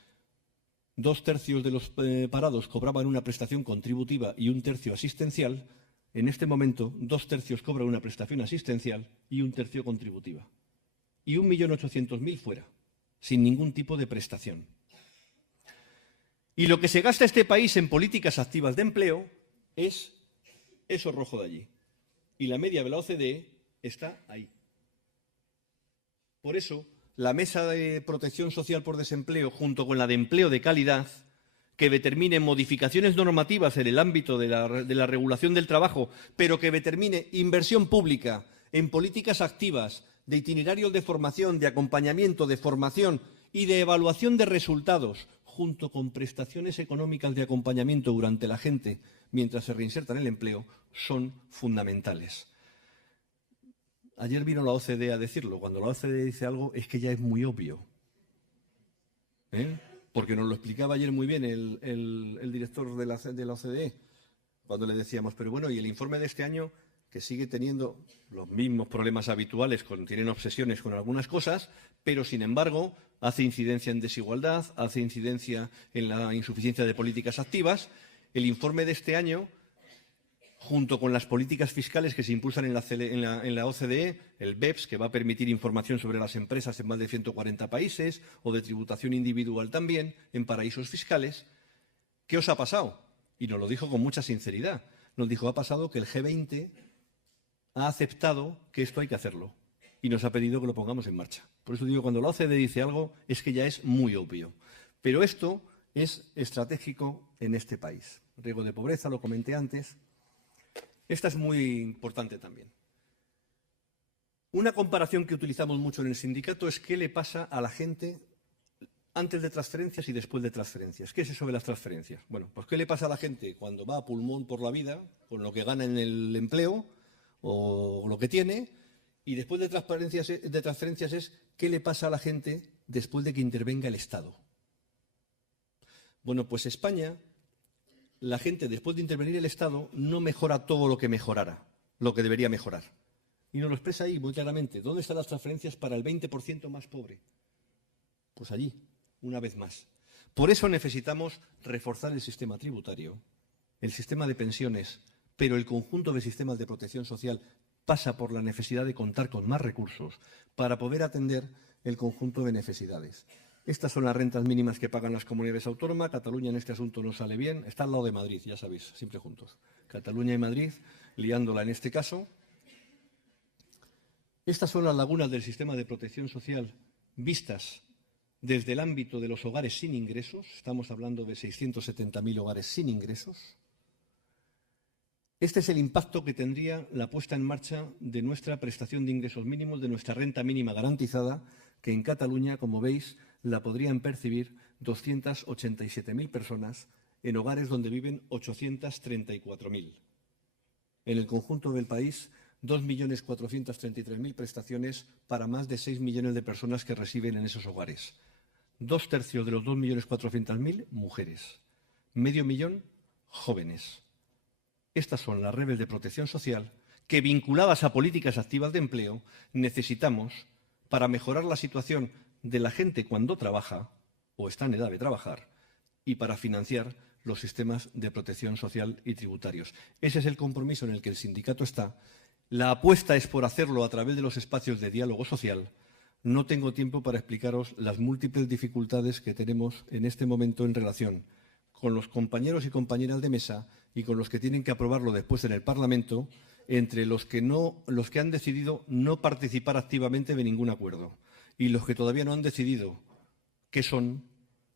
2/3 de los parados cobraban una prestación contributiva y 1/3 asistencial. En este momento, 2/3 cobran una prestación asistencial y 1/3 contributiva. Y 1.800.000 fuera, sin ningún tipo de prestación. Y lo que se gasta este país en políticas activas de empleo es eso rojo de allí. Y la media de la OCDE está ahí. Por eso, la Mesa de Protección Social por Desempleo, junto con la de Empleo de Calidad, que determine modificaciones normativas en el ámbito de la regulación del trabajo, pero que determine inversión pública en políticas activas de itinerarios de formación, de acompañamiento, de formación y de evaluación de resultados, junto con prestaciones económicas de acompañamiento durante la gente mientras se reinserta en el empleo, son fundamentales. Ayer vino la OCDE a decirlo. Cuando la OCDE dice algo es que ya es muy obvio. Porque nos lo explicaba ayer muy bien el director de la OCDE, cuando le decíamos, pero bueno, y el informe de este año, que sigue teniendo los mismos problemas habituales, tienen obsesiones con algunas cosas, pero sin embargo hace incidencia en desigualdad, hace incidencia en la insuficiencia de políticas activas. El informe de este año, junto con las políticas fiscales que se impulsan en la OCDE, el BEPS, que va a permitir información sobre las empresas en más de 140 países, o de tributación individual también, en paraísos fiscales. ¿Qué os ha pasado? Y nos lo dijo con mucha sinceridad. Nos dijo, ha pasado que el G20 ha aceptado que esto hay que hacerlo y nos ha pedido que lo pongamos en marcha. Por eso digo, cuando la OCDE dice algo, es que ya es muy obvio. Pero esto es estratégico en este país. Riesgo de pobreza, lo comenté antes. Esta es muy importante también. Una comparación que utilizamos mucho en el sindicato es qué le pasa a la gente antes de transferencias y después de transferencias. ¿Qué es eso de las transferencias? Bueno, pues qué le pasa a la gente cuando va a pulmón por la vida, con lo que gana en el empleo o lo que tiene, y después de transferencias es qué le pasa a la gente después de que intervenga el Estado. Bueno, pues España, la gente después de intervenir el Estado no mejora todo lo que mejorara, lo que debería mejorar. Y nos lo expresa ahí muy claramente. ¿Dónde están las transferencias para el 20% más pobre? Pues allí, una vez más. Por eso necesitamos reforzar el sistema tributario, el sistema de pensiones, pero el conjunto de sistemas de protección social pasa por la necesidad de contar con más recursos para poder atender el conjunto de necesidades. Estas son las rentas mínimas que pagan las comunidades autónomas. Cataluña en este asunto no sale bien. Está al lado de Madrid, ya sabéis, siempre juntos. Cataluña y Madrid, liándola en este caso. Estas son las lagunas del sistema de protección social vistas desde el ámbito de los hogares sin ingresos. Estamos hablando de 670.000 hogares sin ingresos. Este es el impacto que tendría la puesta en marcha de nuestra prestación de ingresos mínimos, de nuestra renta mínima garantizada, que en Cataluña, como veis, la podrían percibir 287.000 personas en hogares donde viven 834.000. En el conjunto del país, 2.433.000 prestaciones para más de 6 millones de personas que residen en esos hogares. 2/3 de los 2.400.000 mujeres. 500.000 jóvenes. Estas son las redes de protección social que, vinculadas a políticas activas de empleo, necesitamos para mejorar la situación de la gente cuando trabaja o está en edad de trabajar y para financiar los sistemas de protección social y tributarios. Ese es el compromiso en el que el sindicato está. La apuesta es por hacerlo a través de los espacios de diálogo social. No tengo tiempo para explicaros las múltiples dificultades que tenemos en este momento en relación con los compañeros y compañeras de mesa y con los que tienen que aprobarlo después en el Parlamento, entre los que han decidido no participar activamente de ningún acuerdo y los que todavía no han decidido qué son,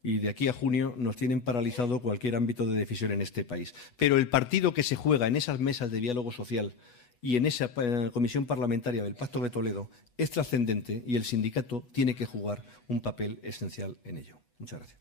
y de aquí a junio nos tienen paralizado cualquier ámbito de decisión en este país. Pero el partido que se juega en esas mesas de diálogo social y en esa comisión parlamentaria del Pacto de Toledo es trascendente y el sindicato tiene que jugar un papel esencial en ello. Muchas gracias.